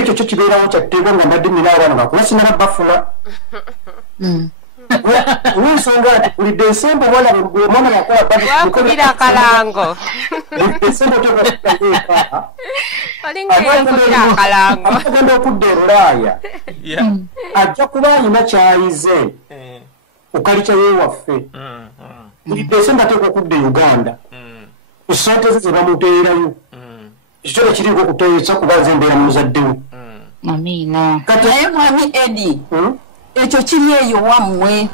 ekyo kyo kibeerawo kyatteekwa nga mbadde nina abaana bakuba sinaba bafuna olw'ensonga nti buli desemba omwana yakubira akalango desemba otokakuteeka agenda okudda e Bulaaya ajja kuba alina kyayize okalica yewaffe buli desemba ateeka okudda e Uganda esente ze zebamuteerayo ekitole kiriko okuteesa kuba nze mbeera muzaddewo amina naye mwami Edi ekyo kiri eyo wammwe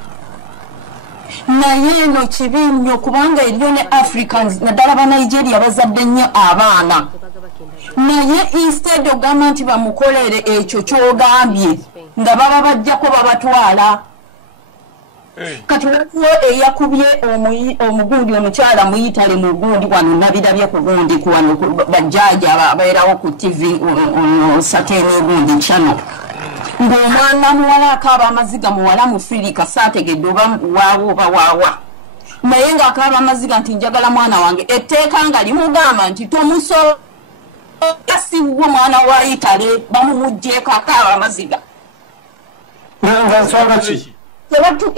naye eno kibi nnyo kubanga eriyo ne Africans naddala ba Nigeria bazadde nnyo abaana naye instead ogamba nti bamukolere ekyo kyogambye nga baba bajjako babatwala kati waliwo eyakubye omugundi omukyala muyitale mu gundi wano nabirabye ku gundi kuwano bajjaaja ababeerawo ku TV Saturday gundi channel ng'omwana muwala akaaba amaziga muwala mufirika saategedde oba waawo oba waawa naye ng'akaaba amaziga nti njagala mwana wange etteeka nga limugamba nti tomusobola siwo mwana wa Itale bamumugjeeko akaaba amaziga nsonga ki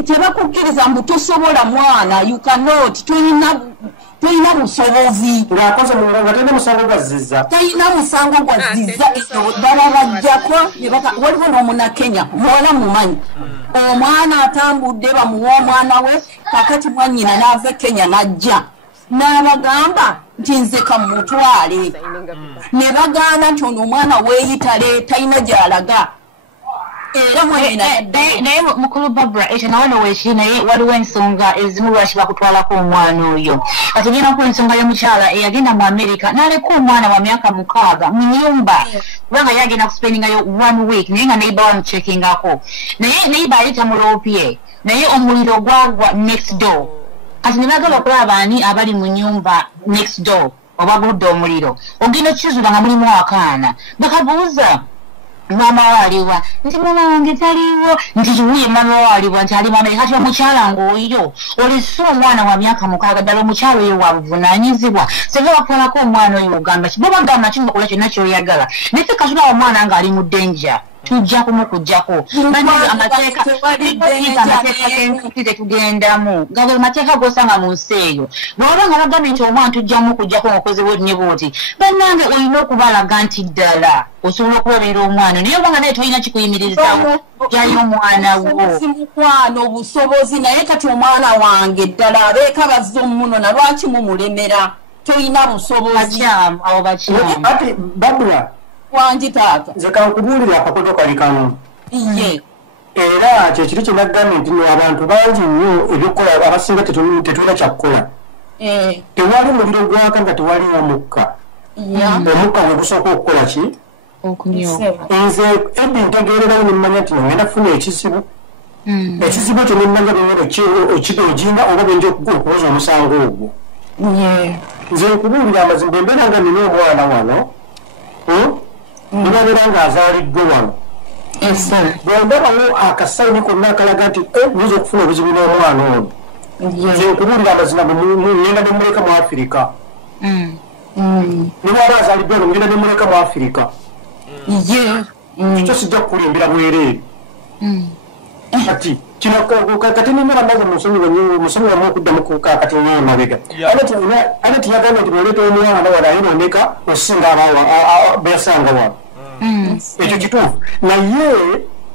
tebakukkiriza mbu tosobola mwana you cannot toyina busobozi ng'akoze nga talina musango gwazizza talina musango gwazizza baba bajjako waliwo n'omunakenya muwala mumanyi omwana atambudde bamuwa omwana we kakati mwannyina n'ava e Kenya n'ajja n'abagamba nti nze kamutwale ne bagaana nti ono omwana weeyitale talina gy'alaga era naye mukulu Barbara ekyo nawe nowekiri naye waliwo ensonga ezimu lwaki bakutwalako omwana oyo kati ngenda ku ensonga y'omukyala eyagenda mu America n'aleka omwana wa myaka 6 mu nnyumba kubanga ye agenda kuspendingayo 1 week naye nga neighbor wamuchekingako naye neighbor ali tamulopye naye omuliro gwagwa next door kati ne bagala okulaba ani abali mu nnyumba next door oba gudde omuliro ogenda okizula nga mulimu akaana bakabuuza mama waliwa nti mama wange taliwo nti kiwuye mama waliwa nti ali mama kati omukyala ng'oyo oliso omwana wa myaka 6 ddala omukyala oyo wa buvunaanyizibwa sebe bakolako omwana oyo ogamba ki bo bagamba kinga kola kyonna kyoyagala naye ffe kasula omwana ng'ali mu denja tujja kumukujjako amateeka tetugendamu gago amateeka gosanga mu nsi eyo bwaba nga bagambye nti omwana tujjamu okujjako omukozi bwetine bwoti bannange olina okubalaga nti ddala osobola okubeerera omwana naye obanga naye tolina kikuyimirizawo jayo omwana wo mukwano obusobozi naye kati omwana wange ddala abeeka bazze omuno na lwaki mumulemera tolina busobozi awo bakyamu ati Barbara wangi taata nze kankubuulira akakoto kali kamu ye era kyekiri kye nagambye nti abantu bangi nnyo ebyokukola abasinga tetulina kyakukola tewali muliro gwaka nga tewali omukka omukka gwe gusooka okukola ki nze Edi ntegeererawo nemmanya nti ngenda kufuna ekizibu ekizibu ekyo nemmanya ogina oba benja okuwoza omusango ogwo nze nkubuulira amazima embeera nga nina omwana wano nibabeera ng'azaaliddwe wano bwondabawo akasayini konna akalaga nti nyinza okufuna obuzibu n'omwana ono nze nkubuulira amazima ngenda nemuleka mu Afirika nibaaba azaaliddwe wano ngenda nemuleka mu Afirika ekyo sijja kukulimbira bwereere kati kino kati nimera maze musomi wamu okuddamu kati omwana mabega ate tiyagambye nti bwoleta omwana wala aye nondeka osinga besanga wano ekyo kituufu naye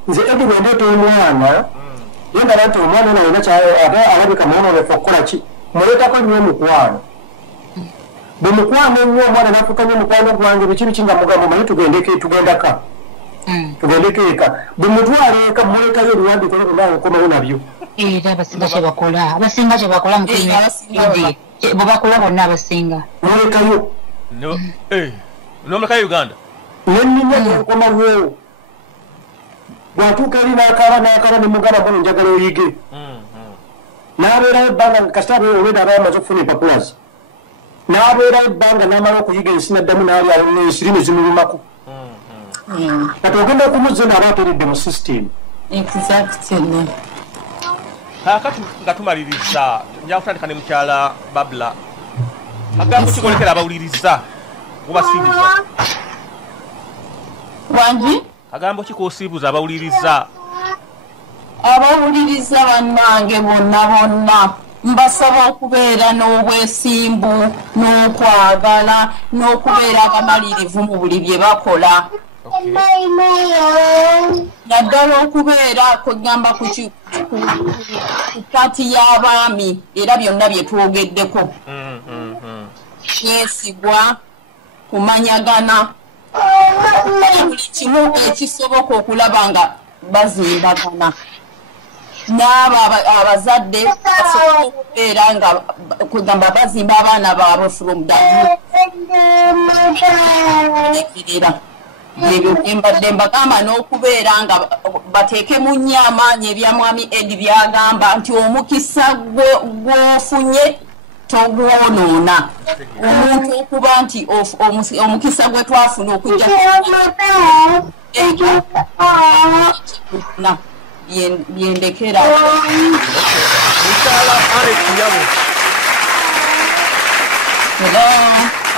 nze Edi bwendeeta omwana yendala nti omwana ono alina alabika mwana wefe okukola ki muleetako nnyo omukwano bwe mukwano ennyo omwana nafuuka nnyo omukwano gwange biki biki nga mugamba manyi tugendaka tugendeko eka bwe mutwala eka mulekayo ebiwandiiko nawe okomawo nabyo era abasinga kyebakola mukiine bwe bakola bonna abasinga mulekayo nomulekayo Uganda nenninya nenkomawo bwatuuka eri n'akaaba nemugamba bono njagala oyige n'abeerayo ebbanga kasita olweda aba amaze okufuna empapulazi n'abeerayo ebbanga n'amala okuyiga ensi naddamu n'alyawo n'ensiri ne zimulumako kati ogenda okumuzza naaba ateredde mu system kakati nga tumaliriza nja kutandika ne mukyala Bbaale agambo kikolekera abawuliriza gubasindiza Wangi? Kagambo ki kosiibuza abawuliriza? Abawuliriza bannange bonna mbasaba okubeera n'obwesimbu n'okwagala n'okubeera abamalirivu mu buli bye bakola. Naddala okubeera kugamba ku kati y'abaami era byonna bye twogeddeko. Kyesigwa, kumanyagana, buli kimu ekisoboka okulaba nga bazimbagana. N'abo abazadde basobola okubeera nga kugamba bazimba abaana baabwe from the ebyo embadde mbagamba n'okubeera nga bateeke mu nnyo amaanyi ebya mwami Edi byagamba nti omukisa gw'ofunye togwonoona. Omuntu okuba nti omukisa gwe twafuna okujja byendekera.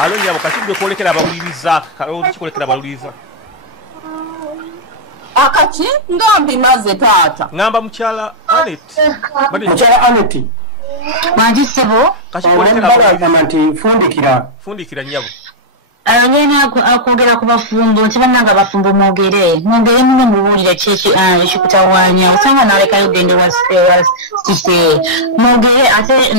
Alo nyabo kachibwe kwolekera abawuliriza, kikolekera abawuliriza. Akaki ngambi maze taata. Ngamba mukyala Anet. Mukyala Anet. Manjisebo. Kachikolekera abawuliriza. Fundikira nyabo. Ngena akwogera ku bafumbo nti bannanga bafumbo mwogere muno mubuulira ekikutawanya osanga nalekayo gende wasite mwogere ate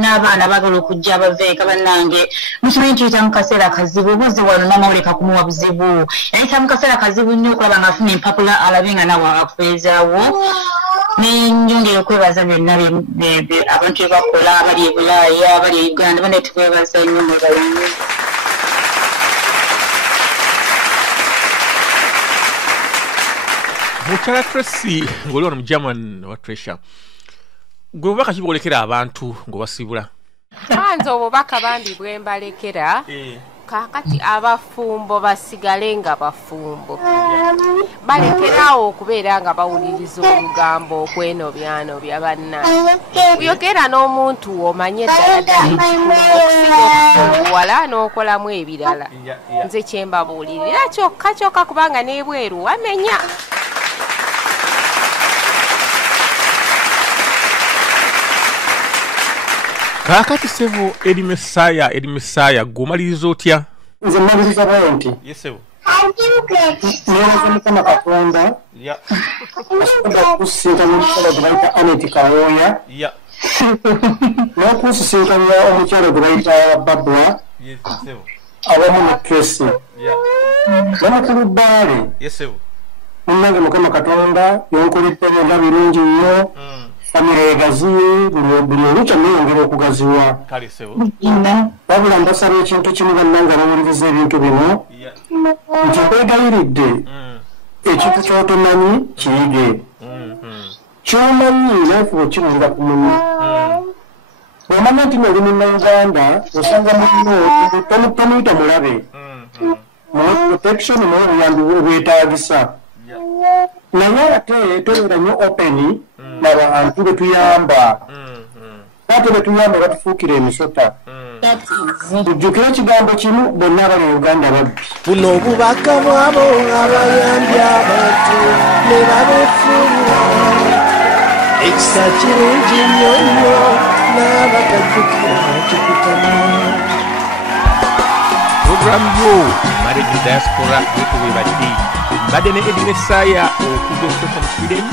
n'abaana bagala okujja abaveeka bannange mukimanyi tuyita mu kaseera kazibu obuzi wano namawuleka kumuwa buzibu yayita mu kaseera kazibu nnyo okulaba nga afuna empapula alabe nga nawe akubeezaawo nenjongera okwebaza byonna abantu bye bakola abali e Bulaaya abali e Uganda bane tukwebaza nnyo mwebalange. Mukyala Tracy ng'oli wano mu German wa Treasure gwe bubaka ki bwolekera abantu ng'obasibula? Kwanza obubaka bambi bwe mbalekera kakati abafumbo basigale nga bafumbo balekerawo okubeera nga bawuliriza olugambo okwenobyanobya bannange oyogera n'omuntu omanye ddala okuwala n'okolamu ebirala nze kyembabuulirira kyokka kubanga n'ebweru wamenya. Kakati sebo Edi Messiah gomaliriza otya? Nze maliriza bayo nti. Yesebo. Neeraza Mukama Katonda. Asobola okusinkana omukyala gwe bayita Anet Kawooya. N'okusinkana omukyala gwe bayita Bbaale. Awamu ne Tracy. Bamukulu Bbaale. Munnange Mukama Katonda yonkoledde byonna birungi nnyo. Famire gaziye buli olukya neyongera okugaziwa. Wabula mbasaba ekintu kimu bannange bawuliriza ebintu bino nti nkwegayiridde ekintu ky'otomanyi kiyige. Ky'omanyi naafe okibuulira ku munno. Bw'omanya nti n'oli munnayuganda osanga munno tomuyita mulabe. Protection muwa obuyambi bwetaagisa. Naye ate tobeera nnyo openi n'abantu betuyamba. Ate betuyamba batufuukira emisota. Tujjukire ekigambo kimu bonna abali mu Uganda babbi. Buno obubaka bw'abo abayambye abantu ne babefuula. Ekisa kirungi nnyo nnyo n'abatajjukira kikutamu. Programu yo Marriage Diaspora wetubibadde mbadde ne Edi Messiah okuva okutoka mu Sweden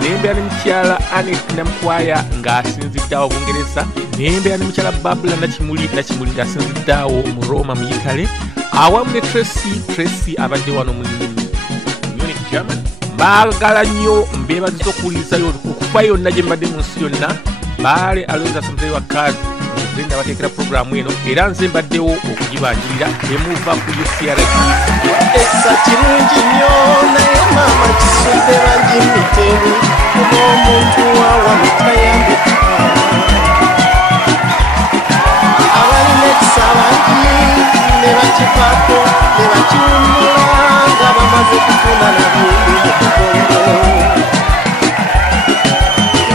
nembeera ne mukyala Anet Namukwaya ng'asinziddeawo Bungereza nembeera ne mukyala Bbaale Nakimuli ng'asinziddeawo mu Roma mu Italy awamu ne Tracy abadde wano mu Munich German. Baagala nnyo mbeebaziza okuwulirizayo okuva yonna gye mbadde mu nsi yonna. Bbaale Aloysius muzeeyi wa kazi nda bateekera programu eno era nze mbaddewo okugibanjirira emuva ku UCRG. Ekisa kirungi nnyo naye maama kisudde bagimiteeru kuba omuntu wawano tayambika. Abalina ekisa bangi ne bakifaako ne bakiwummula nga bamaze kufuna nabindi mu kugongo.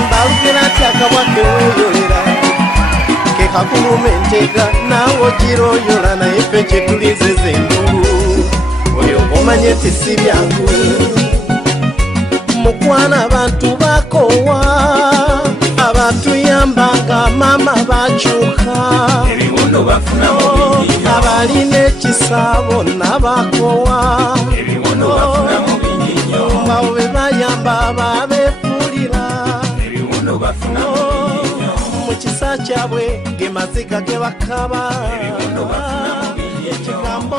Mbalugera ati akabwadde weeyolera kakulumentega nawo kiroyola naye ffe kye tulizeze engulu oyo kimanye tisi byangu mukwana abantu bakowa abatuyambanga mama bakyuka ebiwondo bafuna mu binyinyo abalina ekisabo nabakowa ebiwondo bafuna mu binyinyo bawo bebayamba babefuulira ebiwondo bafuna mu binyinyo mu kisa kyabwe gemaziga ge bakaba ebiwondo bafuna mu binyinyo ekigambo